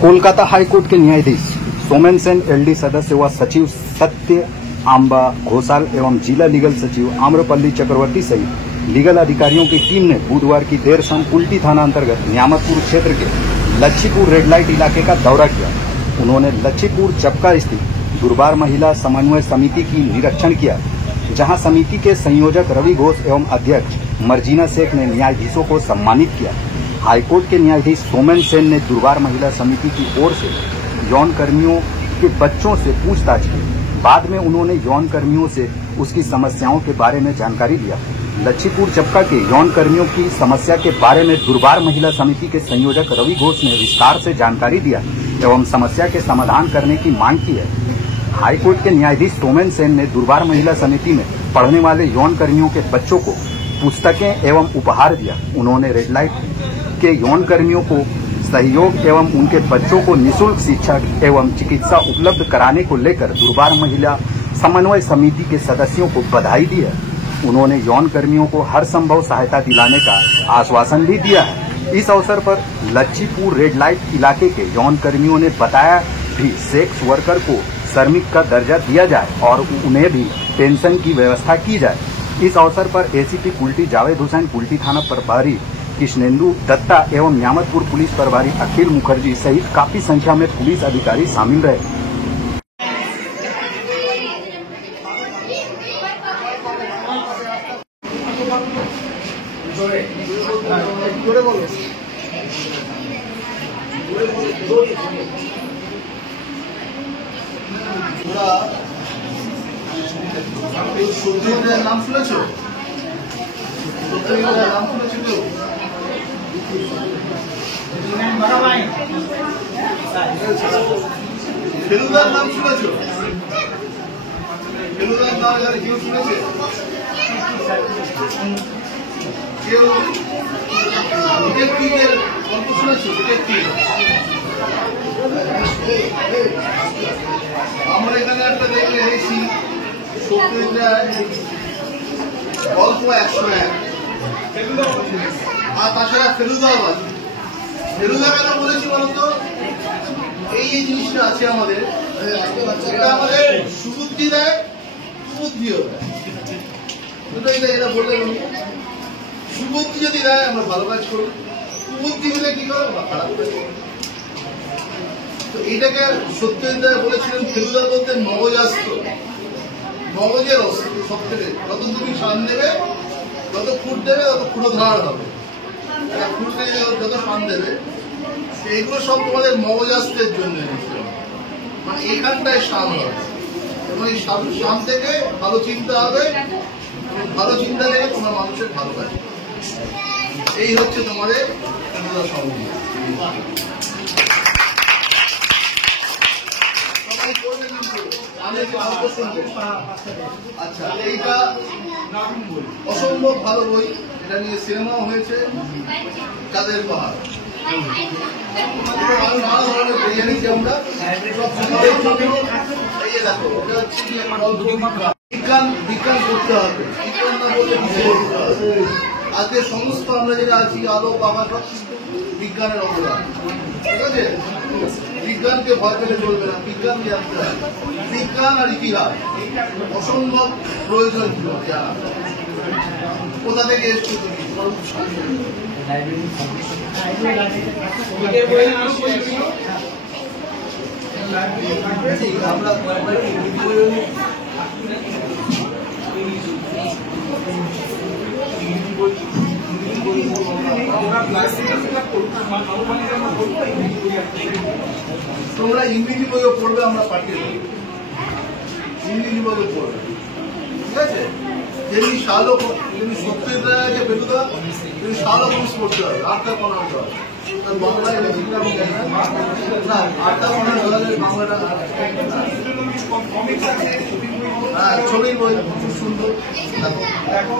Kolkata high court के न्यायाधीश Somen Sen LD सदस्य व सचिव सत्य आंबा घोषाल एवं जिला लीगल सचिव आम्रपल्ली चक्रवर्ती सहित लीगल अधिकारियों की टीम ने बुधवार की देर शाम कुल्टी थाना अंतर्गत न्यामतपुर क्षेत्र के लच्छीपुर रेड लाइट इलाके का दौरा किया। उन्होंने लच्छीपुर चपका स्थित दुर्बार महिला समन्वय समिति की निरीक्षण किया, जहां समिति के संयोजक रवि घोष एवं अध्यक्ष मर्जीना शेख ने न्यायाधीशों को सम्मानित किया। हाईकोर्ट के न्यायाधीश सोमेन सेन ने दुर्बार महिला समिति की ओर से यौन कर्मियों के बच्चों से पूछताछ की। बाद में उन्होंने यौन कर्मियों से उसकी समस्याओं के बारे में जानकारी लिया। लच्छीपुर चपका के यौन कर्मियों की समस्या के बारे में दुर्बार महिला समिति के संयोजक रवि घोष ने विस्तार से जानकारी दिया एवं समस्या के समाधान करने की मांग की है। हाईकोर्ट के न्यायाधीश सोमेन सेन ने दुर्बार महिला समिति में पढ़ने वाले यौन कर्मियों के बच्चों को पुस्तकें एवं उपहार दिया। उन्होंने रेड लाइट के यौन कर्मियों को सहयोग एवं उनके बच्चों को निःशुल्क शिक्षा एवं चिकित्सा उपलब्ध कराने को लेकर दुर्बार महिला समन्वय समिति के सदस्यों को बधाई दी है। उन्होंने यौन कर्मियों को हर संभव सहायता दिलाने का आश्वासन भी दिया है। इस अवसर पर लच्छीपुर रेड लाइट इलाके के यौन कर्मियों ने बताया भी सेक्स वर्कर को श्रमिक का दर्जा दिया जाए और उन्हें भी पेंशन की व्यवस्था की जाए। इस अवसर पर एसीपी कुल्टी जावेद हुसैन, कुल्टी थाना प्रभारी कृष्णेंदु दत्ता एवं न्यामतपुर पुलिस प्रभारी अखिल मुखर्जी सहित काफी संख्या में पुलिस अधिकारी शामिल रहे। নাম শুনেছো? নাম শুনেছো কেউ? ফেলুদার নাম শুনেছো? ফেলুদার নাম এখানে কেউ শুনেছে? কেউ ডিটেকটিভের গল্প শুনেছো? ডিটেকটিভ আমরা এখানে একটা দেখে এসেছি সত্যজিৎ গল্প 101 আর তাছাড়া ফেলুদাও আছে। ফেলুদা কেন বলেছি বলতো? এই জিনিসটা আছে আমাদের, এটা আমাদের সুবুদ্ধি দেয়, কুবুদ্ধিও দেয়। দুটোই দেয়। এটা বললে সুবুদ্ধি যদি দেয় আমরা ভালো কাজ করি, কুবুদ্ধি দিলে কি করো বা খারাপ কাজ করি। তো এইটাকে সত্যজিৎ বলেছিলেন ফেলুদা বলতে মগজাস্ত্র, মগজের অস্ত্র। সব থেকে যত তুমি সান দেবে, যত ফুট দেবে তত ফুটো ধার হবে। ফুটে যত সান দেবে এইগুলো সব তোমাদের মগজাস্ত্রের জন্য। মানে এইখানটায় সান হবে এবং এই সান থেকে ভালো চিন্তা হবে এবং ভালো চিন্তা থেকে তোমার মানুষের ভালো কাজ। এই হচ্ছে তোমাদের সঙ্গে। আচ্ছা, এইটা অসম্ভব ভালো বই। এটা নিয়ে সিনেমাও হয়েছে, চাঁদের পাহাড়। নানা ধরনের বই এনেছি আমরা। বিজ্ঞান করতে হবে, বিজ্ঞান না বললে করতে হবে। আজকে সমস্ত আমরা যেটা আছি আলো পাখা সব বিজ্ঞানের অবদান। ঠিক আছে, বিজ্ঞানকে ভয় পেলে চলবে না, বিজ্ঞান জানতে হবে। বিজ্ঞান আর ইতিহাস অসম্ভব প্রয়োজন ছিল জানা। কোথা থেকে এসছো তুমি? আমরা তোমরা ইংরেজি বইও পড়বে, আমরা পাঠিয়ে দেবো। ইংরেজি বইও পড়বে, ঠিক আছে। যেমনি শালক, যেমনি সত্যজিৎ রায়কে ফেলুদা, তুমি শালক পড়তে হবে, আটটা পনেরো হবে। বাংলায় না, আটটা পনেরো হলে বাংলাটা। হ্যাঁ, ছবির বই খুব সুন্দর। দেখো